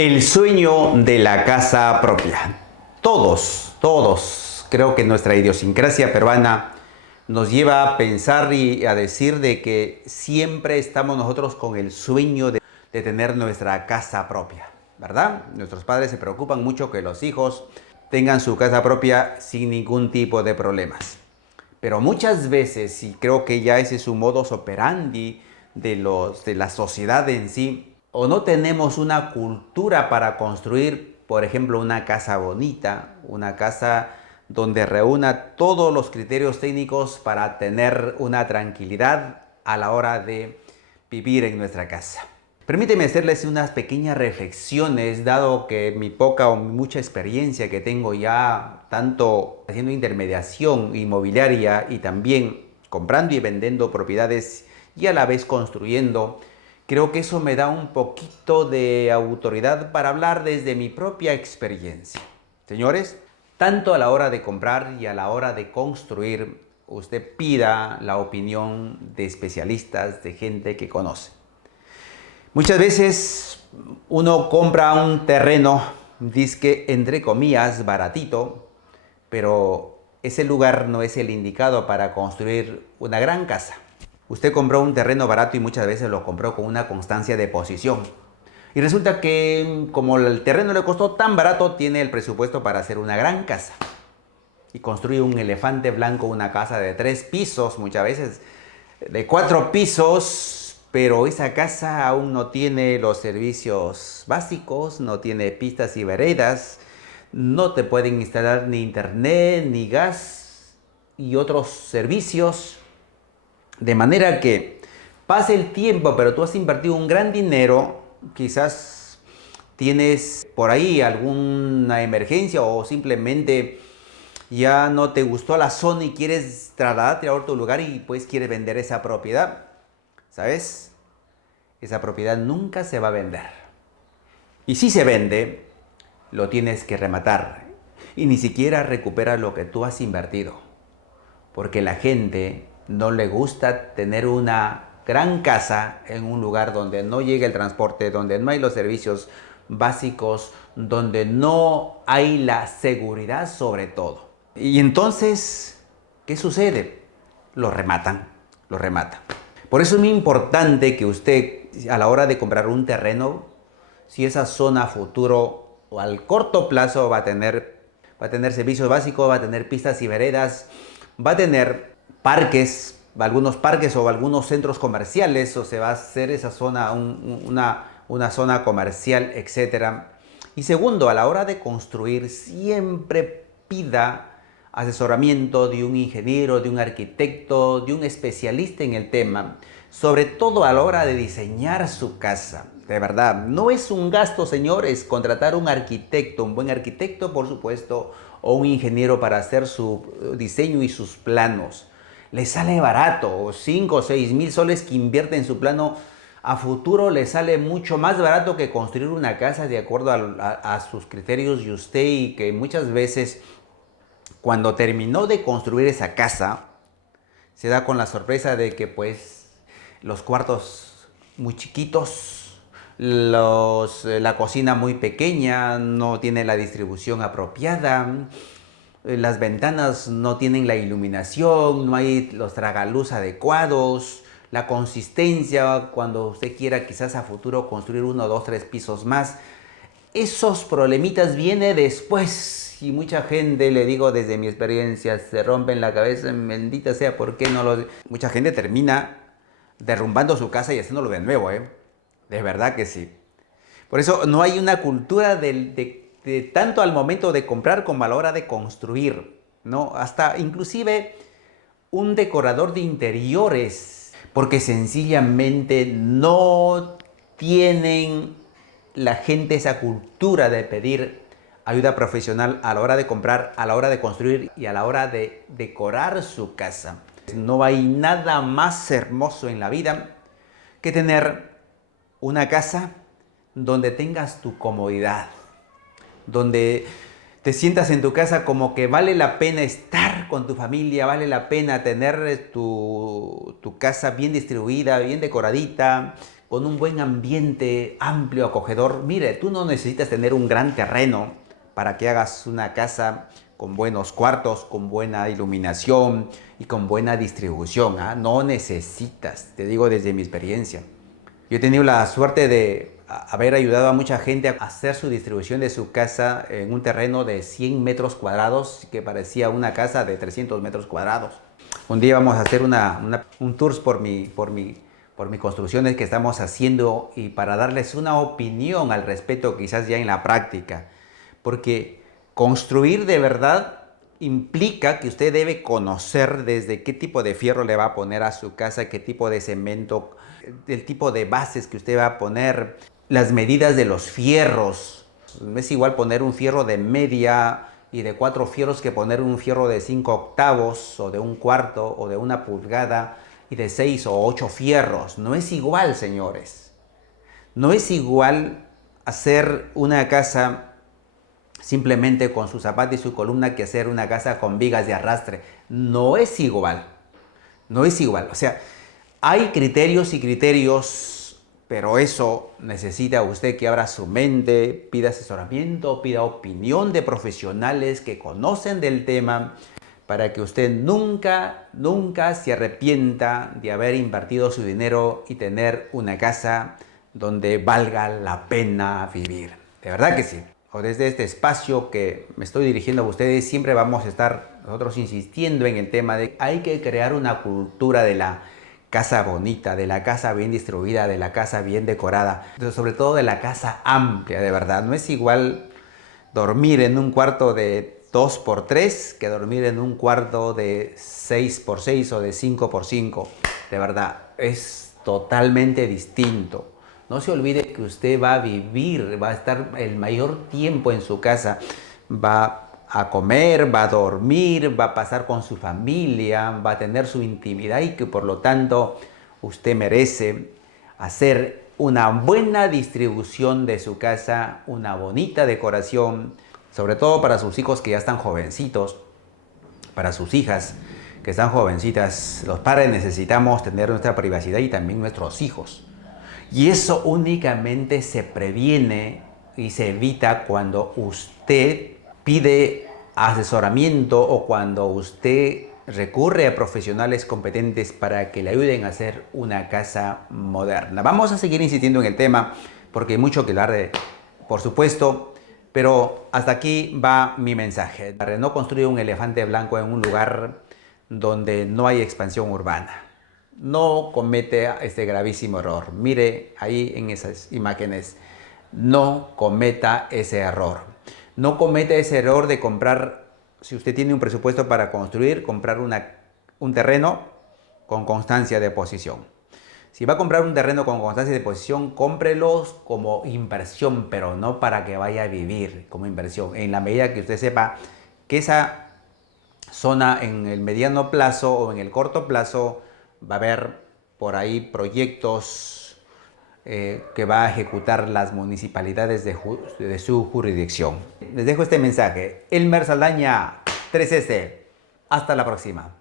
El sueño de la casa propia. Todos, creo que nuestra idiosincrasia peruana nos lleva a pensar y a decir de que siempre estamos nosotros con el sueño de tener nuestra casa propia, ¿verdad? Nuestros padres se preocupan mucho que los hijos tengan su casa propia sin ningún tipo de problemas. Pero muchas veces, y creo que ya ese es un modus operandi de la sociedad en sí, o no tenemos una cultura para construir, por ejemplo, una casa bonita, una casa donde reúna todos los criterios técnicos para tener una tranquilidad a la hora de vivir en nuestra casa. Permíteme hacerles unas pequeñas reflexiones, dado que mi poca o mi mucha experiencia que tengo ya, tanto haciendo intermediación inmobiliaria y también comprando y vendiendo propiedades y a la vez construyendo, creo que eso me da un poquito de autoridad para hablar desde mi propia experiencia. Señores, tanto a la hora de comprar y a la hora de construir, usted pida la opinión de especialistas, de gente que conoce. Muchas veces uno compra un terreno, dizque entre comillas, baratito, pero ese lugar no es el indicado para construir una gran casa. Usted compró un terreno barato y muchas veces lo compró con una constancia de posición. Y resulta que como el terreno le costó tan barato, tiene el presupuesto para hacer una gran casa. Y construye un elefante blanco, una casa de 3 pisos, muchas veces de 4 pisos, pero esa casa aún no tiene los servicios básicos, no tiene pistas y veredas, no te pueden instalar ni internet, ni gas y otros servicios. De manera que pase el tiempo, pero tú has invertido un gran dinero, quizás tienes por ahí alguna emergencia o simplemente ya no te gustó la zona y quieres trasladarte a otro lugar y pues quieres vender esa propiedad. ¿Sabes? Esa propiedad nunca se va a vender. Y si se vende, lo tienes que rematar. Y ni siquiera recuperas lo que tú has invertido. Porque la gente no le gusta tener una gran casa en un lugar donde no llega el transporte, donde no hay los servicios básicos, donde no hay la seguridad sobre todo. Y entonces, ¿qué sucede? Lo rematan, lo rematan. Por eso es muy importante que usted, a la hora de comprar un terreno, si esa zona a futuro o al corto plazo va a tener servicios básicos, va a tener pistas y veredas, va a tener parques, algunos parques o algunos centros comerciales, o se va a hacer esa zona una zona comercial, etcétera. Y segundo, a la hora de construir, siempre pida asesoramiento de un ingeniero, de un arquitecto, de un especialista en el tema, sobre todo a la hora de diseñar su casa. De verdad, no es un gasto, señores, contratar un arquitecto, un buen arquitecto, por supuesto, o un ingeniero para hacer su diseño y sus planos. Le sale barato, 5 o 6 mil soles que invierte en su plano, a futuro le sale mucho más barato que construir una casa de acuerdo a sus criterios y usted, y que muchas veces cuando terminó de construir esa casa, se da con la sorpresa de que pues los cuartos muy chiquitos, la cocina muy pequeña, no tiene la distribución apropiada, las ventanas no tienen la iluminación, no hay los tragaluz adecuados, la consistencia cuando usted quiera quizás a futuro construir 1, 2, 3 pisos más. Esos problemitas vienen después y mucha gente, le digo desde mi experiencia, se rompen la cabeza, bendita sea, ¿por qué no lo...? Mucha gente termina derrumbando su casa y haciéndolo de nuevo, ¿eh? De verdad que sí. Por eso no hay una cultura de tanto al momento de comprar como a la hora de construir, ¿no? Hasta inclusive un decorador de interiores, porque sencillamente no tienen la gente esa cultura de pedir ayuda profesional a la hora de comprar, a la hora de construir y a la hora de decorar su casa. No hay nada más hermoso en la vida que tener una casa donde tengas tu comodidad, donde te sientas en tu casa como que vale la pena estar con tu familia, vale la pena tener tu casa bien distribuida, bien decoradita, con un buen ambiente amplio, acogedor. Mire, tú no necesitas tener un gran terreno para que hagas una casa con buenos cuartos, con buena iluminación y con buena distribución. ¿Ah? No necesitas, te digo desde mi experiencia. Yo he tenido la suerte de haber ayudado a mucha gente a hacer su distribución de su casa en un terreno de 100 metros cuadrados que parecía una casa de 300 metros cuadrados. Un día vamos a hacer un tour por mi construcciones que estamos haciendo y para darles una opinión al respecto quizás ya en la práctica. Porque construir de verdad implica que usted debe conocer desde qué tipo de fierro le va a poner a su casa, qué tipo de cemento, el tipo de bases que usted va a poner, las medidas de los fierros. No es igual poner un fierro de media y de 4 fierros que poner un fierro de 5 octavos o de 1/4 o de 1 pulgada y de 6 o 8 fierros. No es igual, señores. No es igual hacer una casa simplemente con su zapata y su columna que hacer una casa con vigas de arrastre. No es igual. No es igual. O sea, hay criterios y criterios, pero eso necesita usted que abra su mente, pida asesoramiento, pida opinión de profesionales que conocen del tema para que usted nunca, nunca se arrepienta de haber invertido su dinero y tener una casa donde valga la pena vivir. De verdad que sí. O desde este espacio que me estoy dirigiendo a ustedes, siempre vamos a estar nosotros insistiendo en el tema de hay que crear una cultura de la casa bonita, de la casa bien distribuida, de la casa bien decorada, pero sobre todo de la casa amplia, de verdad. No es igual dormir en un cuarto de 2x3 que dormir en un cuarto de 6x6 o de 5x5. De verdad, es totalmente distinto. No se olvide que usted va a vivir, va a estar el mayor tiempo en su casa, va a comer, va a dormir, va a pasar con su familia, va a tener su intimidad y que por lo tanto usted merece hacer una buena distribución de su casa, una bonita decoración, sobre todo para sus hijos que ya están jovencitos, para sus hijas que están jovencitas. Los padres necesitamos tener nuestra privacidad y también nuestros hijos. Y eso únicamente se previene y se evita cuando usted pide asesoramiento o cuando usted recurre a profesionales competentes para que le ayuden a hacer una casa moderna. Vamos a seguir insistiendo en el tema porque hay mucho que hablar, por supuesto, pero hasta aquí va mi mensaje. No construye un elefante blanco en un lugar donde no hay expansión urbana. No comete este gravísimo error. Mire ahí en esas imágenes, no cometa ese error. No cometa ese error de comprar, si usted tiene un presupuesto para construir, comprar un terreno con constancia de posición. Si va a comprar un terreno con constancia de posición, cómprelos como inversión, pero no para que vaya a vivir como inversión. En la medida que usted sepa que esa zona en el mediano plazo o en el corto plazo va a haber por ahí proyectos que va a ejecutar las municipalidades de su jurisdicción. Les dejo este mensaje. Elmer Saldaña, 3S. Hasta la próxima.